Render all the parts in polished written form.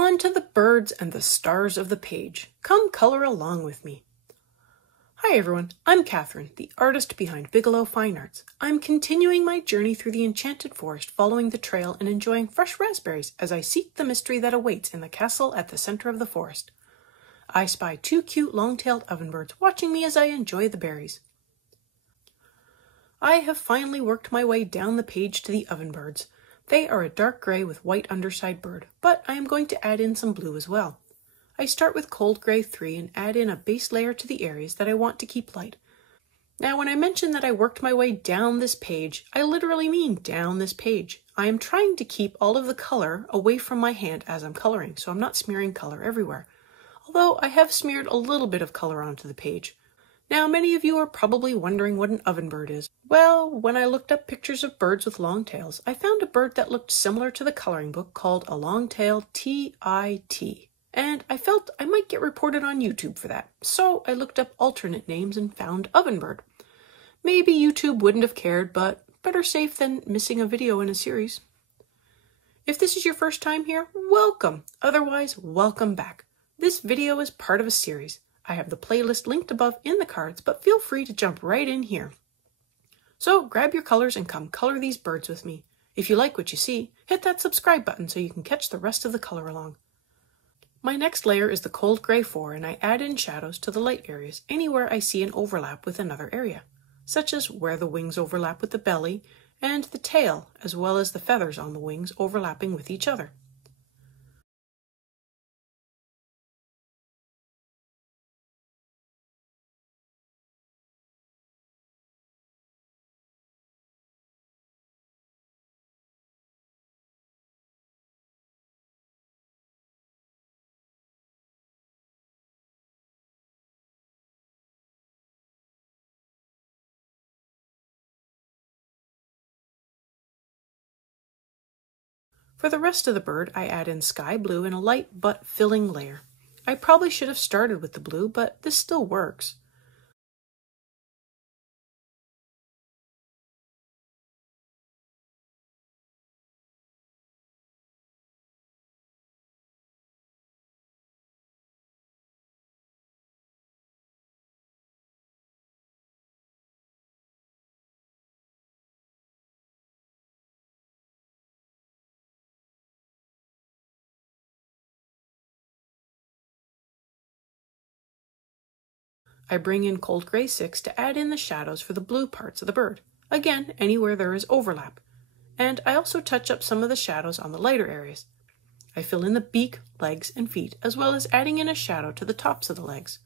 On to the birds and the stars of the page. Come color along with me. Hi everyone, I'm Catherine, the artist behind Bigelow Fine Arts. I'm continuing my journey through the Enchanted Forest, following the trail and enjoying fresh raspberries as I seek the mystery that awaits in the castle at the center of the forest. I spy two cute long-tailed oven birds watching me as I enjoy the berries. I have finally worked my way down the page to the oven birds. They are a dark gray with white underside bird, but I am going to add in some blue as well. I start with cold gray 3 and add in a base layer to the areas that I want to keep light. Now when I mention that I worked my way down this page, I literally mean down this page. I am trying to keep all of the color away from my hand as I'm coloring, so I'm not smearing color everywhere. Although I have smeared a little bit of color onto the page. Now, many of you are probably wondering what an oven bird is. Well, when I looked up pictures of birds with long tails, I found a bird that looked similar to the coloring book called a long-tailed tit. And I felt I might get reported on YouTube for that. So I looked up alternate names and found oven bird. Maybe YouTube wouldn't have cared, but better safe than missing a video in a series. If this is your first time here, welcome. Otherwise, welcome back. This video is part of a series. I have the playlist linked above in the cards, but feel free to jump right in here. So grab your colors and come color these birds with me. If you like what you see, hit that subscribe button so you can catch the rest of the color along. My next layer is the cold gray 4, and I add in shadows to the light areas anywhere I see an overlap with another area, such as where the wings overlap with the belly and the tail, as well as the feathers on the wings overlapping with each other. For the rest of the bird, I add in sky blue in a light but filling layer. I probably should have started with the blue, but this still works. I bring in cold gray 6 to add in the shadows for the blue parts of the bird, again anywhere there is overlap. And I also touch up some of the shadows on the lighter areas. I fill in the beak, legs, and feet, as well as adding in a shadow to the tops of the legs.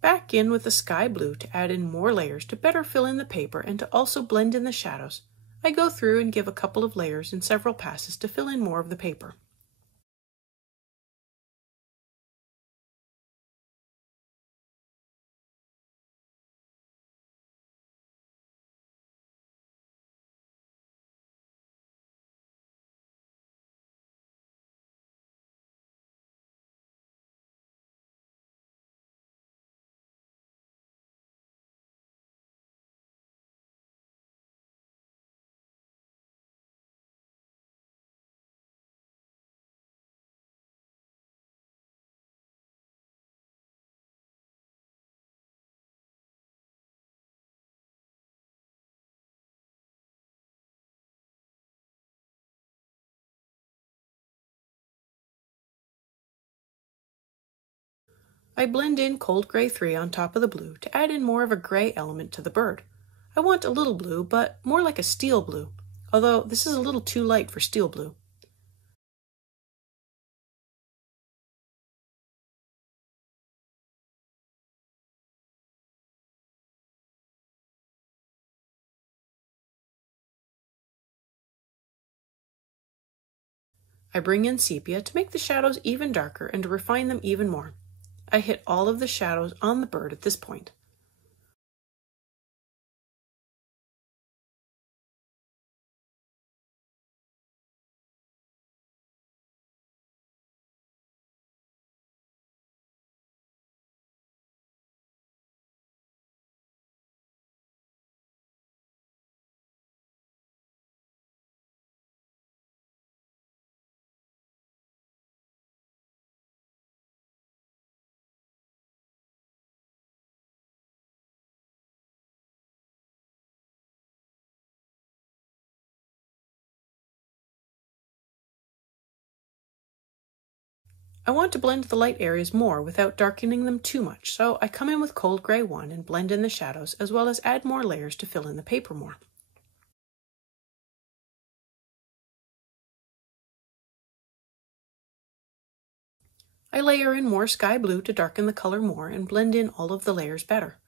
Back in with the sky blue to add in more layers to better fill in the paper and to also blend in the shadows. I go through and give a couple of layers in several passes to fill in more of the paper. I blend in cold gray 3 on top of the blue to add in more of a gray element to the bird. I want a little blue, but more like a steel blue, although this is a little too light for steel blue. I bring in sepia to make the shadows even darker and to refine them even more. I hit all of the shadows on the bird at this point. I want to blend the light areas more without darkening them too much, so I come in with cold gray 1 and blend in the shadows, as well as add more layers to fill in the paper more. I layer in more sky blue to darken the color more and blend in all of the layers better.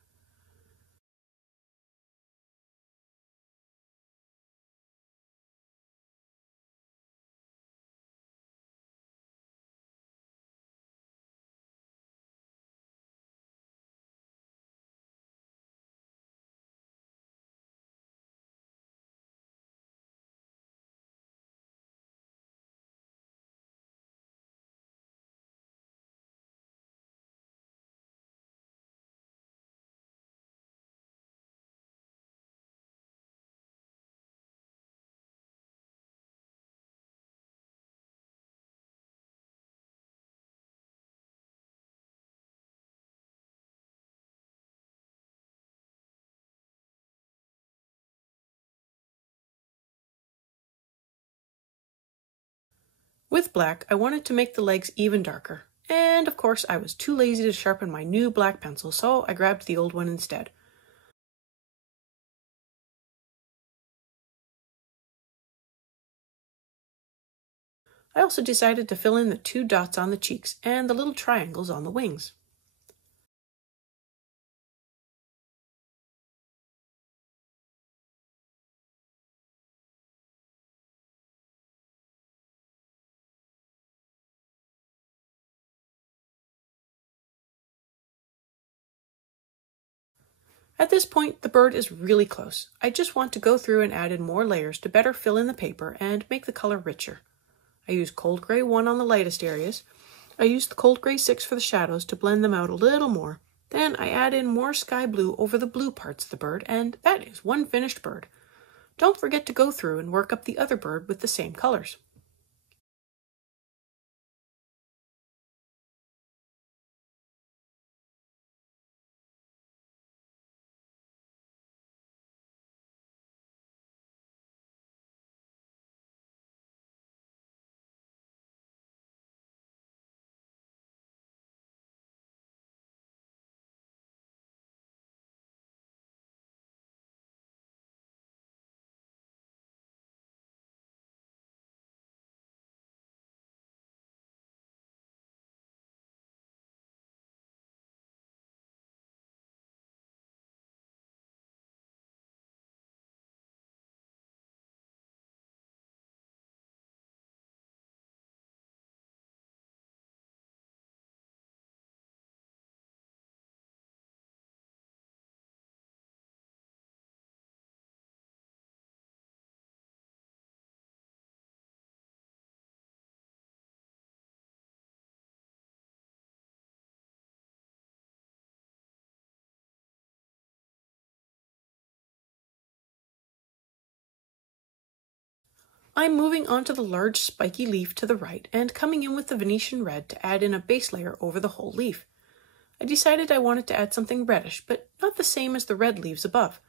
With black, I wanted to make the legs even darker, and of course I was too lazy to sharpen my new black pencil, so I grabbed the old one instead. I also decided to fill in the 2 dots on the cheeks and the little triangles on the wings. At this point, the bird is really close. I just want to go through and add in more layers to better fill in the paper and make the color richer. I use cold gray 1 on the lightest areas. I use the cold gray 6 for the shadows to blend them out a little more. Then I add in more sky blue over the blue parts of the bird, and that is one finished bird. Don't forget to go through and work up the other bird with the same colors. I'm moving on to the large spiky leaf to the right and coming in with the Venetian red to add in a base layer over the whole leaf. I decided I wanted to add something reddish, but not the same as the red leaves above.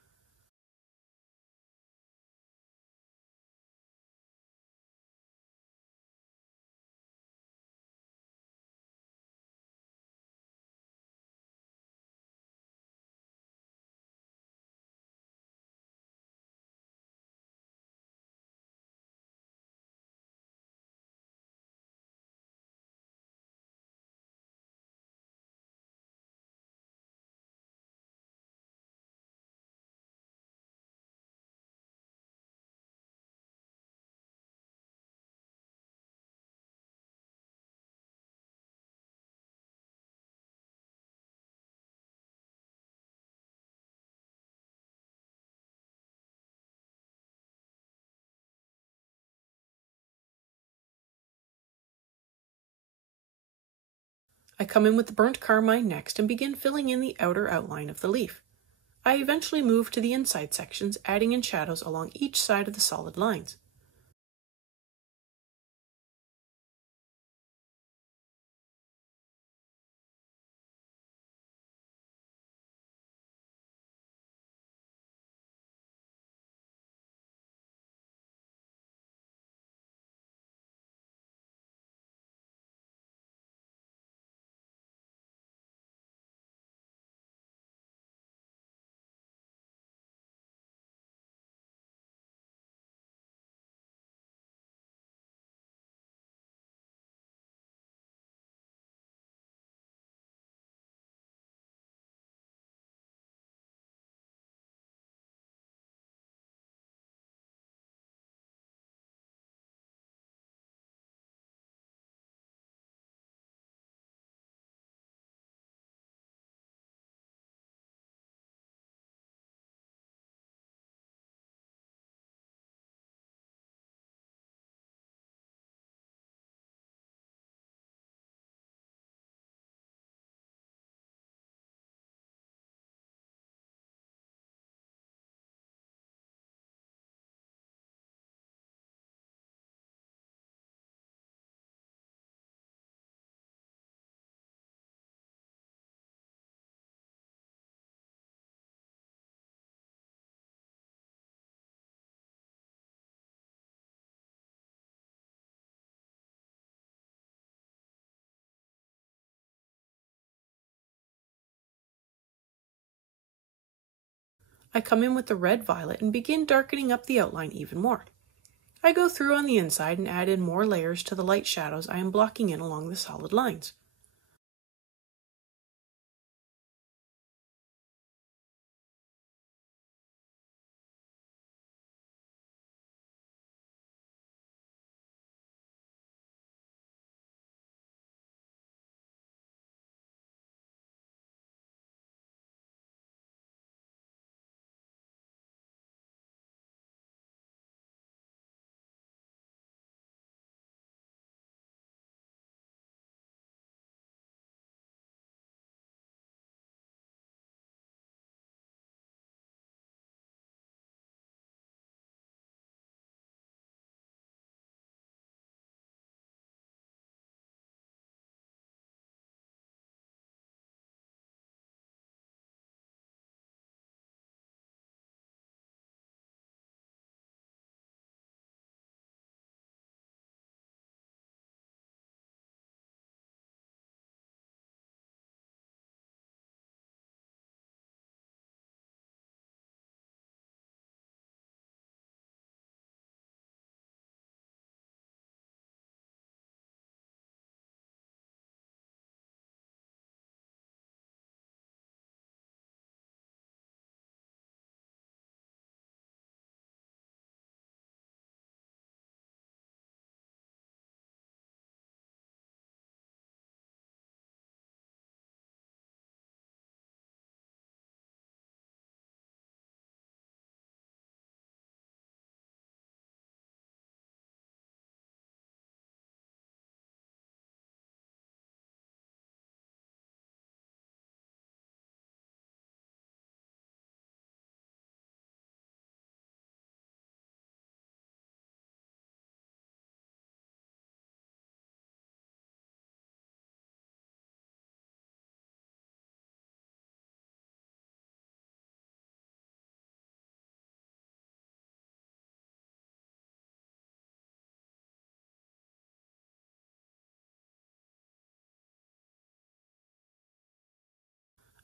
I come in with the burnt carmine next and begin filling in the outer outline of the leaf. I eventually move to the inside sections, adding in shadows along each side of the solid lines. I come in with the red violet and begin darkening up the outline even more. I go through on the inside and add in more layers to the light shadows I am blocking in along the solid lines.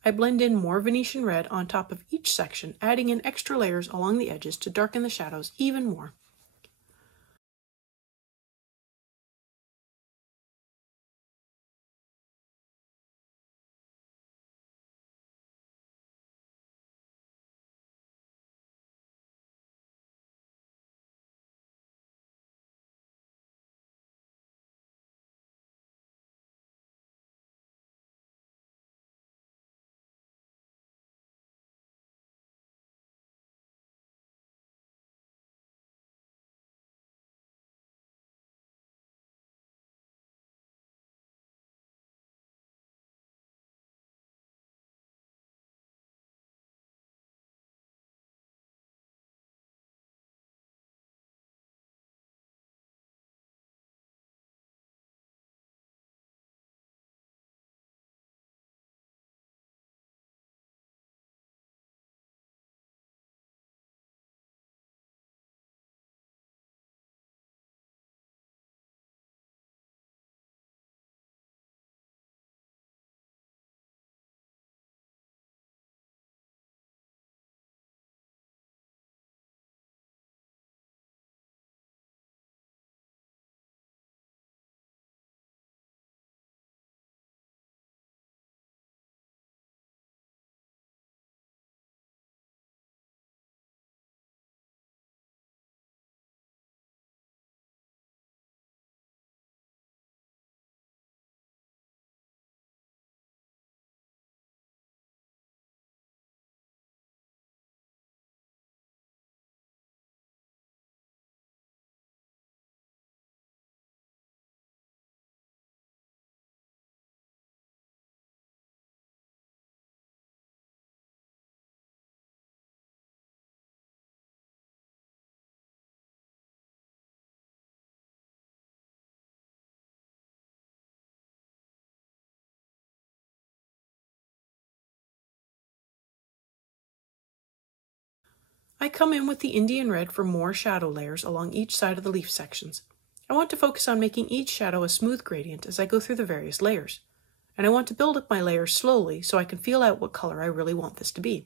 I blend in more Venetian red on top of each section, adding in extra layers along the edges to darken the shadows even more. I come in with the Indian red for more shadow layers along each side of the leaf sections. I want to focus on making each shadow a smooth gradient as I go through the various layers. And I want to build up my layers slowly so I can feel out what color I really want this to be.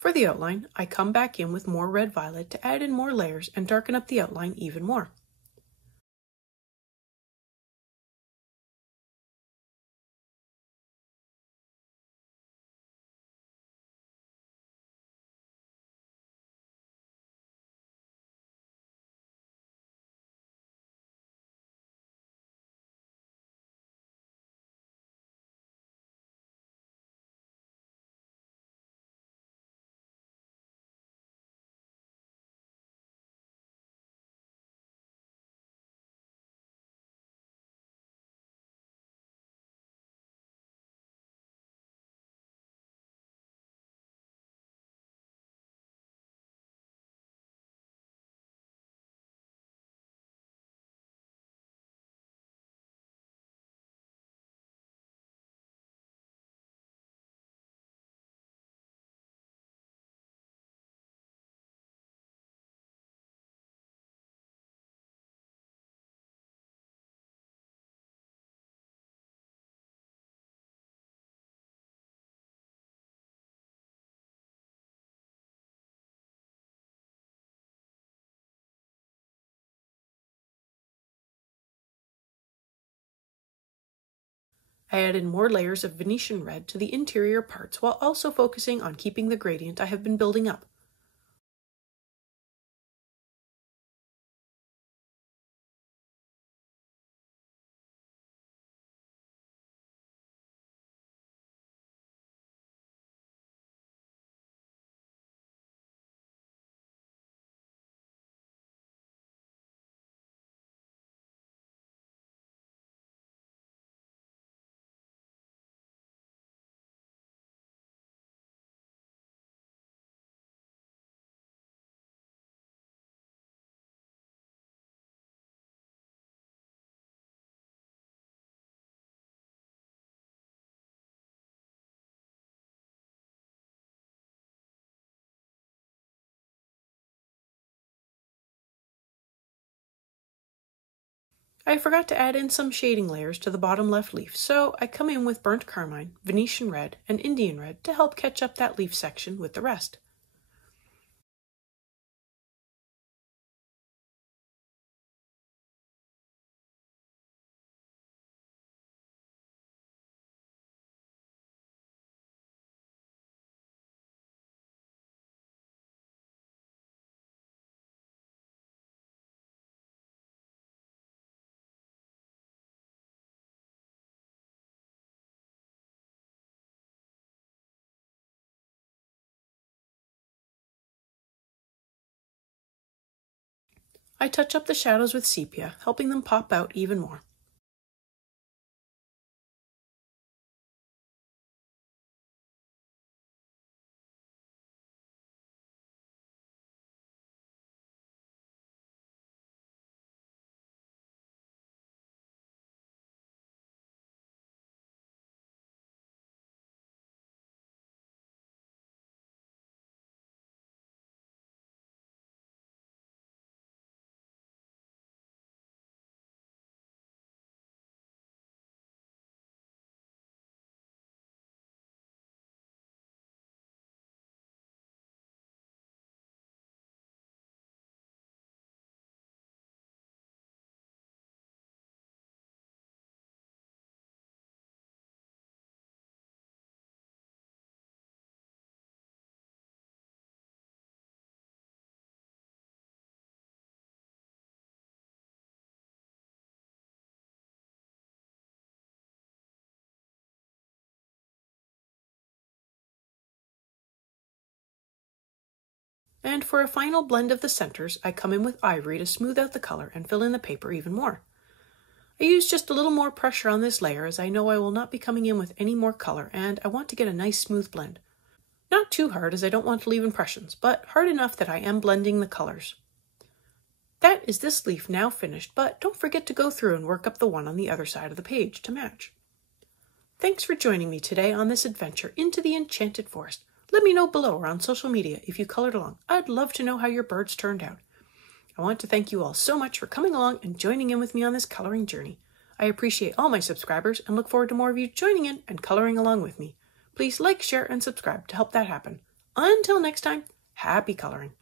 For the outline, I come back in with more red violet to add in more layers and darken up the outline even more. I added more layers of Venetian red to the interior parts while also focusing on keeping the gradient I have been building up. I forgot to add in some shading layers to the bottom left leaf, so I come in with burnt carmine, Venetian red, and Indian red to help catch up that leaf section with the rest. I touch up the shadows with sepia, helping them pop out even more. And for a final blend of the centers, I come in with ivory to smooth out the color and fill in the paper even more. I use just a little more pressure on this layer as I know I will not be coming in with any more color and I want to get a nice smooth blend. Not too hard as I don't want to leave impressions, but hard enough that I am blending the colors. That is this leaf now finished, but don't forget to go through and work up the one on the other side of the page to match. Thanks for joining me today on this adventure into the Enchanted Forest. Let me know below or on social media if you colored along. I'd love to know how your birds turned out. I want to thank you all so much for coming along and joining in with me on this coloring journey. I appreciate all my subscribers and look forward to more of you joining in and coloring along with me. Please like, share, and subscribe to help that happen. Until next time, happy coloring.